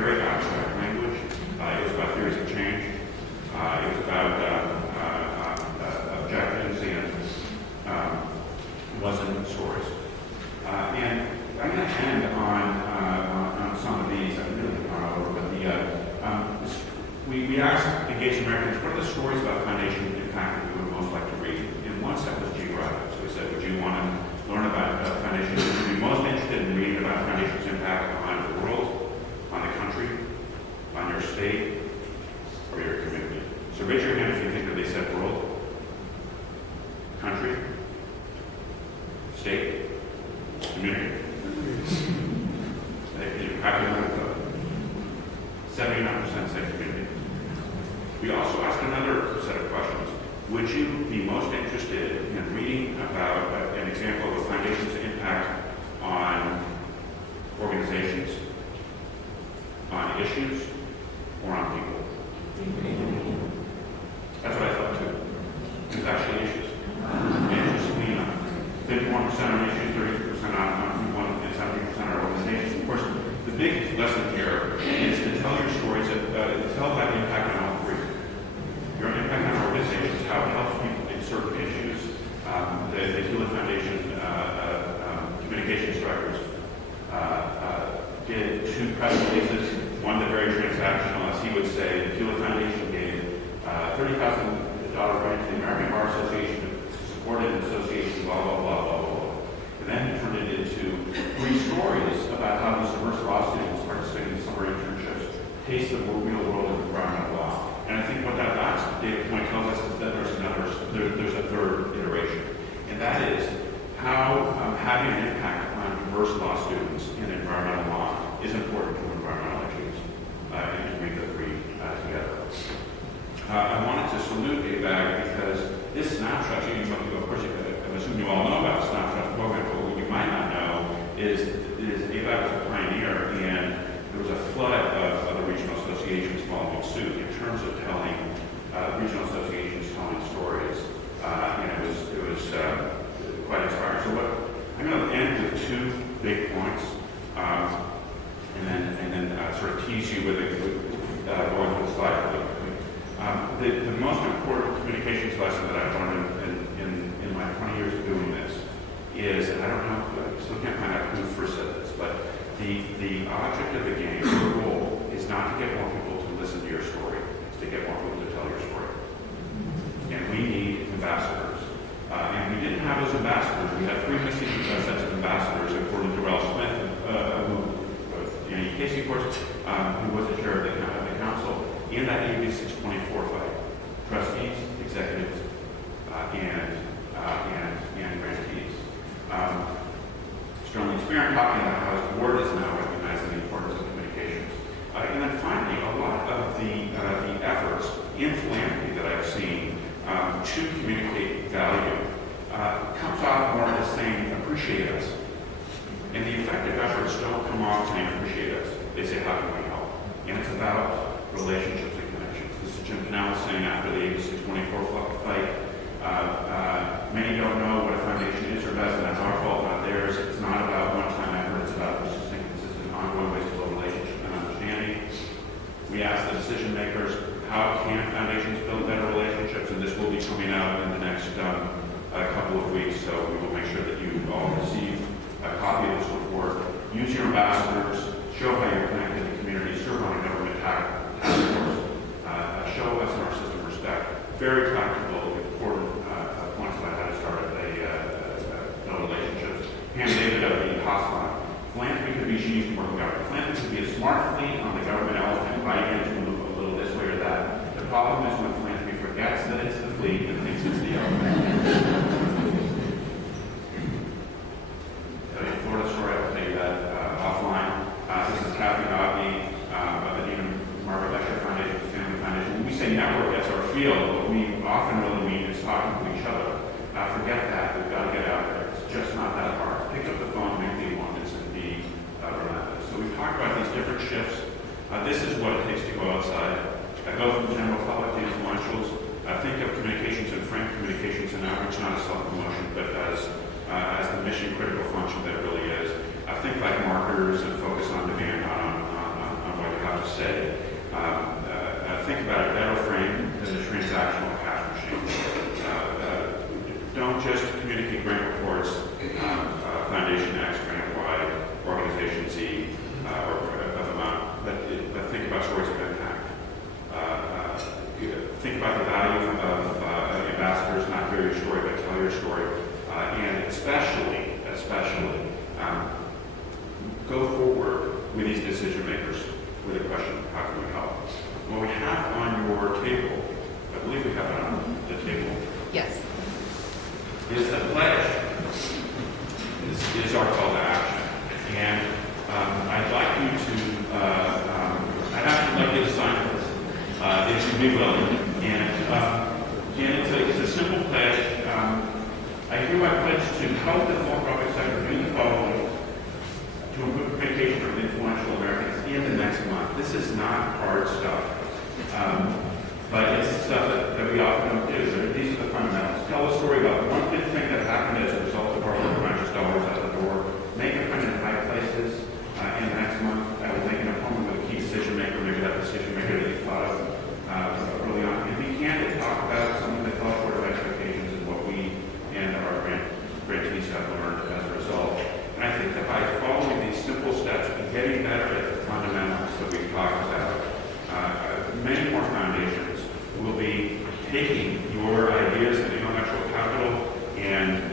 very abstract language. It was about theories of change. It was about objectives and wasn't stories. And I'm going to end on some of these. I've really gone over, but we asked engaged Americans, what are the stories about foundation impact that you would most like to read? And one set was geographic. So we said, would you want to learn about foundations? Would you be most interested in reading about foundation's impact on the world, on the country, on your state, or your community? So raise your hand if you think that they said world, country, state, community. You calculate the 79% say community. We also asked another set of questions. Would you be most interested in reading about an example of a foundation's impact on organizations, on issues, or on people? That's what I thought too. It was actually issues. Interestingly enough, 51% on issues, 32% on people, and 70% on organizations. Of course, the big lesson here is to tell your stories, to tell about the impact on all three. Your impact on organizations, how it helps people in certain issues. The Hewlett Foundation communications directors did 2 press releases, one that very transactional, as he would say. The Hewlett Foundation gave $30,000 grant to the American Bar Association to support an association, blah, blah, blah, blah, blah. And then he turned it into 3 stories about how these diverse law students participating in summer internships taste the real world of environmental law. And I think what that last data point tells us is that there's a third iteration. And that is how having an impact on diverse law students in environmental law is important to environmental issues. And read the 3 together. I wanted to salute ABAG because this snapshot, of course, I'm assuming you all know about the snapshot program, but what you might not know is ABAG was a pioneer, and there was a flood of other regional associations following suit in terms of telling regional associations telling stories. And it was quite inspiring. So I'm going to end with 2 big points, and then sort of tease you with going through the slide really quickly. The most important communications lesson that I've learned in my 20 years of doing this is, and I don't know, I still can't find out who first said this, but the object of the game, the goal, is not to get more people to listen to your story. It's to get more people to tell your story. And we need ambassadors. And we didn't have those ambassadors. We had 3 missing sets of ambassadors, according to Ralph Smith, Casey, of course, who was the chair of the council, in that AB 624 fight. Trustees, executives, and grantees. Sterling Spear talking about how his board is now recognizing the importance of communications. And then finally, a lot of the efforts in philanthropy that I've seen to communicate value comes off more as saying, appreciate us. And the effective efforts don't come off saying, appreciate us. They say, how can we help? And it's about relationships and connections. This is Jim Canal saying after the 86-24 fight, many don't know what a foundation is or does, and that's our fault, not theirs. It's not about one-time effort. It's about persistent, consistent, ongoing ways to build relationship and understanding. We ask the decision makers, how can foundations build better relationships? And this will be coming out in the next couple of weeks, so we will make sure that you all receive a copy of this report. Use your ambassadors, show how you're connected to the community, serve on a government task force, show us and our system respect. Very practical, important points about how to start build relationships. Pam David of the hotline. Philanthropy could be used more than government. Philanthropy could be a smart fleet on the government elephant, inviting it to move a little this way or that. The problem is when philanthropy forgets that it's the fleet and thinks it's the elephant. Florida story, I will tell you that offline. This is Kathy Godney of the Nina Margaret Lecture Foundation, Family Foundation. When we say network, that's our field. What we often really mean is talking to each other. Forget that. We've got to get out there. It's just not that hard. Pick up the phone, make the appointments, and be relentless. So we've talked about these different shifts. This is what it takes to go outside. Go from the general public to influentials. Think of communications and frank communications and outreach not as self-promotion, but as the mission-critical function that it really is. Think like marketers and focus on demand, not on what you have We will. And it's a simple pledge. I hereby pledge to help the philanthropic sector do the following to improve communication from influential Americans in the next month. This is not hard stuff, but it's stuff that we often don't do. These are the fundamentals. Tell a story about one good thing that happened as a result of our work, not just dollars out the door. Make a friend in high places. In the next month, I will make an appointment with a key decision maker, maybe that decision maker that you thought of early on. And we can talk about some of the cross-border expectations and what we and our grantees have learned as a result. And I think that by following these simple steps and getting better at the fundamentals that we've talked about, many more foundations will be taking your ideas of intellectual capital and